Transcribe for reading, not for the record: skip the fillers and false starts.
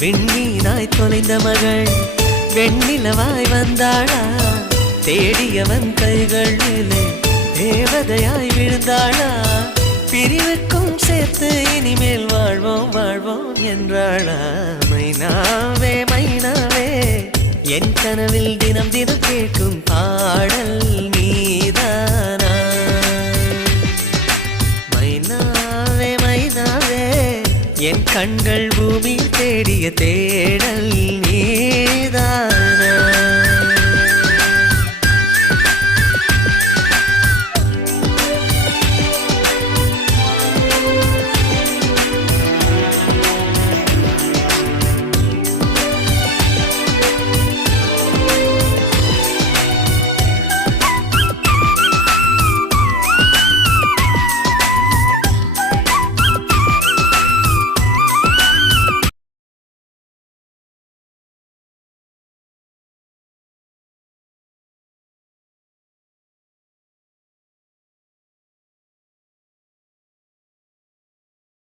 விண்மீனாய் தொலைந்த மகள் வெண்ணிலவாய் வந்தாளா தேடியவன் கைகளிலே தேவதையாய் விழுந்தாளா பிரிவுக்கும் சேர்த்து இனிமேல் வாழ்வோம் வாழ்வோம் என்றாளா மைனாவே மைனாவே என் கனவில் தினம் தினம் கேட்கும் பாடல் நீதானா மைனாவே மைனாவே என் கண்கள் பூமி தேடிய தேடல் நீதானா